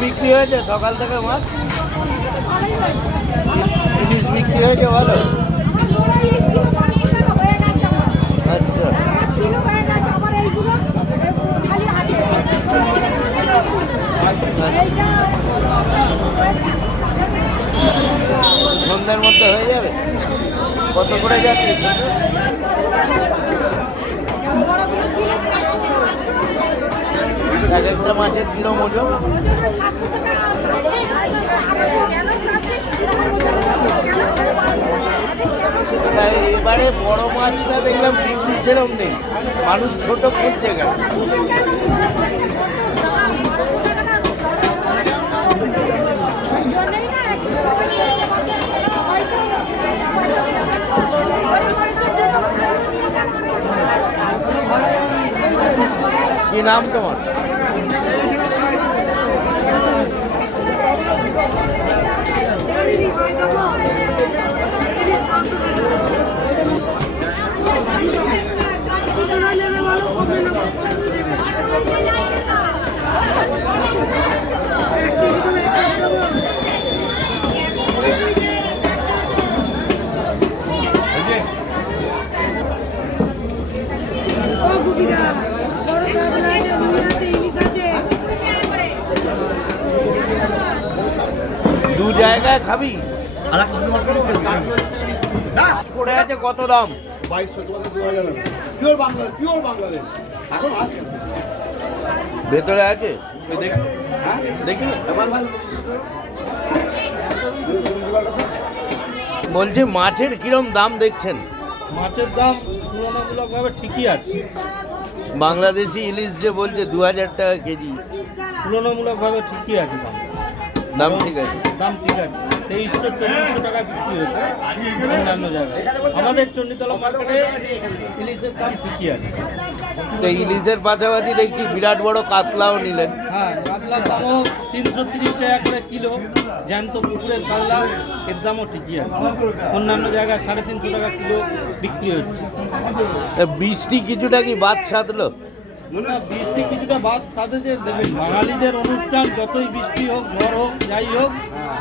বিক্রি হয়েছে? সকাল থেকে মাছ? ইলিশ বিক্রি হয়েছে ভালো আচ্ছা। সন্ধ্যার মধ্যে হয়ে যাবে? কত করে যাচ্ছে? এক একটা মাছের কিরম ওজন এবারে বড় মাছটা দেখলাম বিক্রি সেরম নেই, মানুষ ছোট খুঁজছে কেন? কি নাম তোমার? দু জায়গায় খাবি। আছে কত দাম? বাইশশো তোমাদের দু হাজার পিওর বাংলাদেশ পিওর বাংলাদেশ এখন ভেতরে আছে? দেখি। হ্যাঁ? বলছি মাছের কিরম দাম দেখছেন? মাছের দাম তুলনামূলকভাবে ঠিকই আছে। বাংলাদেশি ইলিশ যে বলছে দু হাজার টাকা কেজি। তুলনামূলকভাবে ঠিকই আছে দাম ঠিক আছে। দাম ঠিক আছে। তেইশশো চব্বিশশো টাকা বিক্রি হচ্ছে অন্যান্য জায়গায়। আমাদের চণ্ডীতলা মার্কেটে ইলিশের দাম ঠিকই আছে। তো ইলিশের পাশাপাশি দেখছি বিরাট বড় কাতলাও নিলেন। হ্যাঁ কাতলার দামও তিনশো তিরিশ টাকা করে কিলো। জ্যান্ত পুকুরের কাতলা এর দামও ঠিকই আছে। অন্যান্য জায়গায় সাড়ে তিনশো টাকা কিলো বিক্রি হচ্ছে। বৃষ্টি কিছুটা কি বাদ সাধলো? বৃষ্টি কিছুটা বাদ সাথে যে দেখবেন বাঙালিদের অনুষ্ঠান যতই বৃষ্টি হোক ঝড় হোক যাই হোক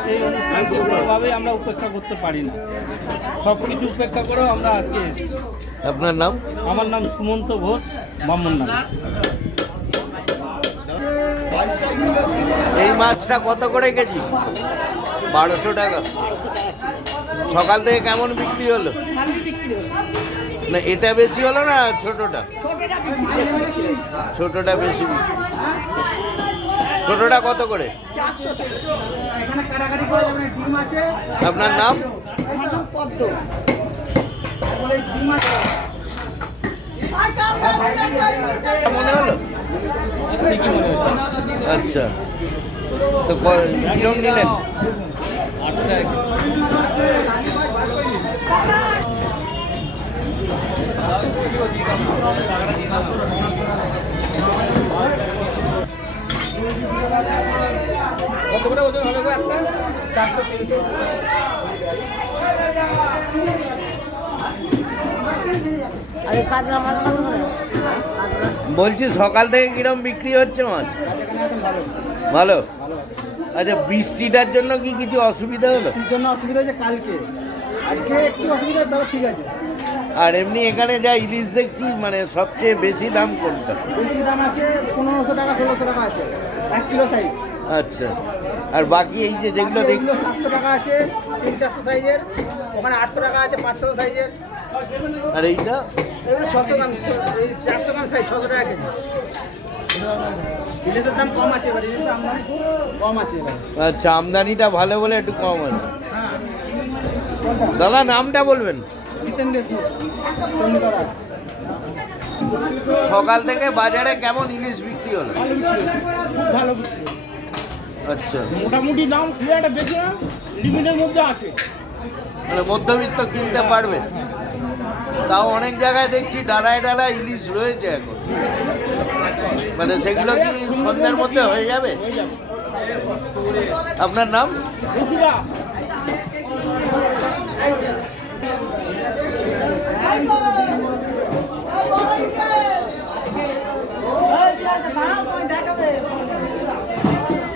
সেই অনুষ্ঠানকে কোনোভাবেই আমরা উপেক্ষা করতে পারি না। সব কিছু উপেক্ষা করেও আমরা আজকে আপনার নাম? আমার নাম সুমন্ত ঘোষ ব্রাহ্মণ নাম এই মাছটা কত করে কেজি? বারোশো টাকা। সকাল থেকে কেমন বিক্রি হলো? না এটা বেশি হলো না ছোটটা? ছোটটা বেশি। ছোটটা কত করে? আপনার নাম? মনে হলো? আচ্ছা। তো কিরম নিলেন কত করে ওজন হবে একটা আরে কাতলা মাছ কত করে? বলছি সকাল থেকে কিরম বিক্রি হচ্ছে মাছ? ভালো? আচ্ছা বৃষ্টিটার জন্য কি কিছু অসুবিধা হলো? জন্য অসুবিধা হচ্ছে কালকে। আজকে একটু অসুবিধা ঠিক আছে। আর এমনি এখানে যা ইলিশ দেখছি মানে সবচেয়ে বেশি দাম কোনটা? বেশি দাম আছে পনেরোশো টাকা ষোলোশো টাকা আছে এক কিলো সাইজ আচ্ছা। আর বাকি এই যে যেগুলো দেখছি সাতশো টাকা আছে তিন চারশো সাইজের ওখানে আটশো টাকা আছে পাঁচশো সাইজের আর এইটা? এগুলো ছশো গ্রাম চারশো গ্রাম সাইজ ছশো টাকা কেজি। ইলিশের দাম কম আছে এবার ইলিশের আমদানি কম আছে আচ্ছা আমদানিটা ভালো বলে একটু কম আছে। হ্যাঁ। দাদা নামটা বলবেন? সকাল থেকে বাজারে কেমন ইলিশ বিক্রি হলো? ভালো বিক্রি। আচ্ছা। মোটামুটি দাম খুব একটা বেশি না লিমিটের মধ্যে আছে। মানে মধ্যবিত্ত কিনতে পারবে? তাও অনেক জায়গায় দেখছি ডালায় ডালায় ইলিশ রয়েছে এখন। মানে সেগুলো কি সন্ধ্যার মধ্যে হয়ে যাবে? আপনার নাম?